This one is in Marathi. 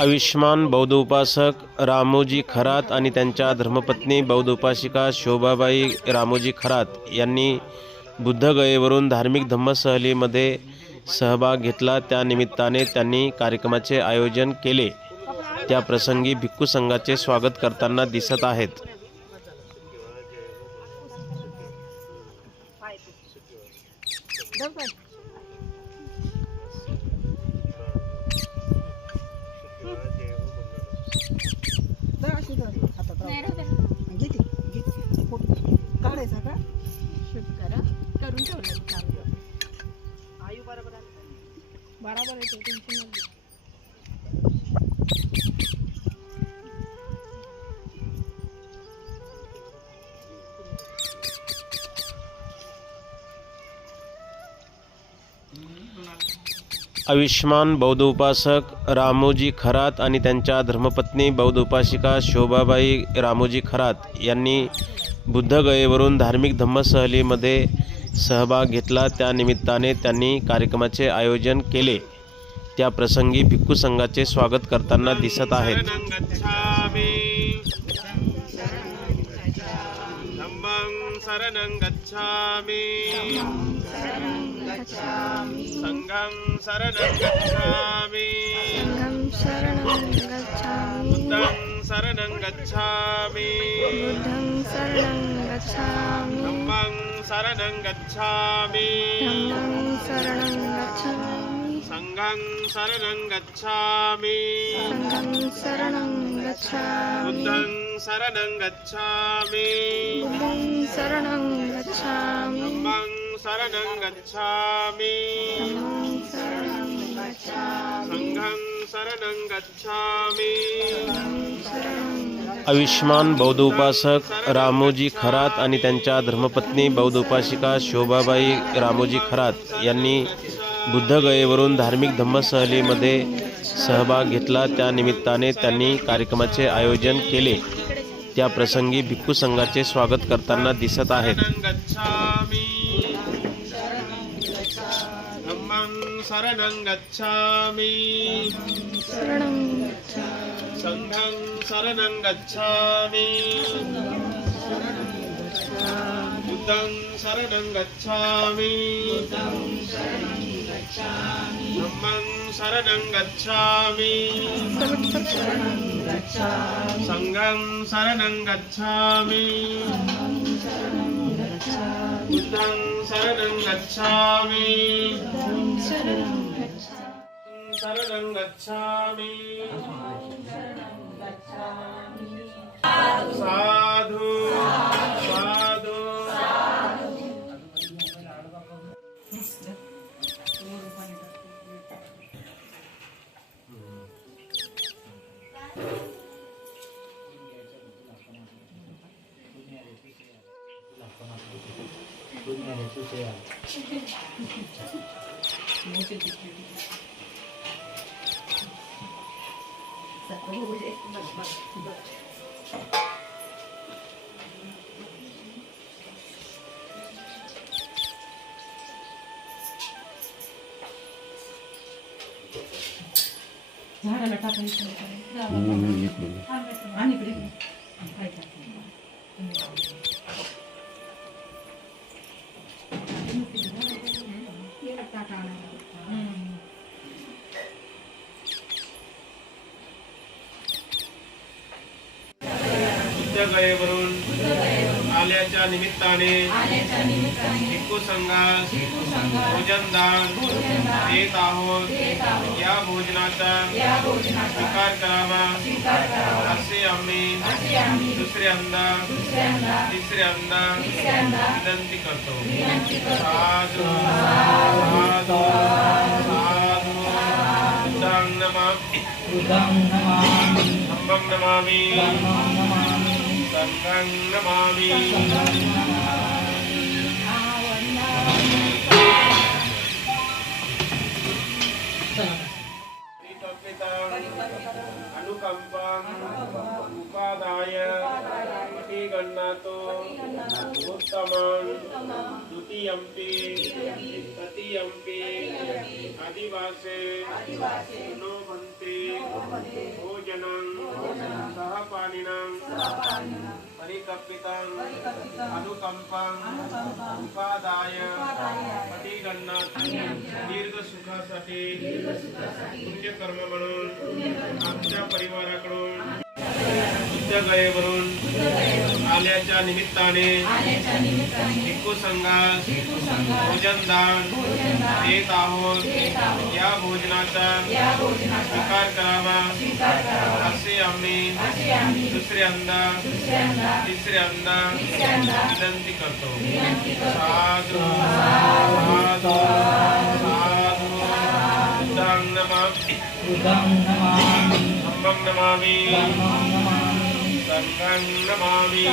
आयुष्मान बौद्ध उपासक रामोजी खरात आणि त्यांच्या धर्मपत्नी बौद्ध उपासिका शोभाबाई रामोजी खरात यांनी बुद्धगयेवरून धार्मिक धम्मसहलीमध्ये सहभाग घेतला. त्या निमित्ताने त्यांनी कार्यक्रमाचे आयोजन केले. त्या प्रसंगी भिक्खू संघाचे स्वागत करताना दिसत आहेत. काढायचा का शूट करा करून ठेवलं आयु बरोबर आहे टेन्शन नाही. आयुष्मान बौद्ध उपासक रामोजी खरात आणि त्यांच्या धर्मपत्नी बौद्ध उपासिका शोभाबाई रामोजी खरात यांनी बुद्धगयेवरून धार्मिक धम्मसहलीमध्ये सहभाग घेतला. त्या निमित्ताने त्यांनी कार्यक्रमाचे आयोजन केले. त्या प्रसंगी भिक्खू संघाचे स्वागत करताना दिसत आहेत. शरणं गच्छामि संघं शरणं गच्छामि बुद्धं शरणं गच्छामि धम्मं शरणं गच्छामि संघं शरणं गच्छामि बुद्धं शरणं गच्छामि धम्मं शरणं गच्छामि संघं शरणं गच्छामि. आयुष्मान बौद्ध उपासक रामोजी खरात आणि त्यांच्या धर्मपत्नी बौद्ध उपासिका शोभाबाई रामोजी खरात यांनी बुद्धगयेवरून धार्मिक धम्मसहलीमध्ये सहभाग घेतला. त्या निमित्ताने त्यांनी कार्यक्रमाचे आयोजन केले. त्या प्रसंगी भिक्खू संघाचे स्वागत करताना दिसत आहेत. शरणं गच्छामि संघं शरणं गच्छामि बुद्धं शरणं गच्छामि धम्मं शरणं गच्छामि संघं शरणं गच्छामि बुद्धं शरणं गच्छामि शरणं गच्छामि. साधु साधु झाडाला टाकायचं आणि इकडे बुद्धगयेवरून आल्याच्या निमित्ताने भिक्खू संघास भोजनदान देत आहोत. या भोजनाचा स्वीकार करावा असे आम्ही दुसऱ्यांदा तिसऱ्यांदा विनंती करतो. साधू साधू साधू बुद्धं नमामि धम्मं नमामि संघं नमामि. अनुकंपं उपादाय गण्णातो उत्तमं द्वितीयंपि तृतीयंपि आदिवासे नो भोजनं सहपानिनं परिकल्पितं अनुकंपं उपादाय पतिगणनात दीर्घ सुखासाठी पुण्यकर्म म्हणून आमच्या परिवाराकडून बुद्धगयेवरून आल्याच्या निमित्ताने भिक्खू संघास भोजनदान देत आहोत. या भोजनाचा स्वीकार करावा असे आम्ही दुसऱ्यांदा तिसऱ्यांदा विनंती करतो. साधू साधू साधू. बुद्धं नमामि धम्मं नमामि संघं नमामि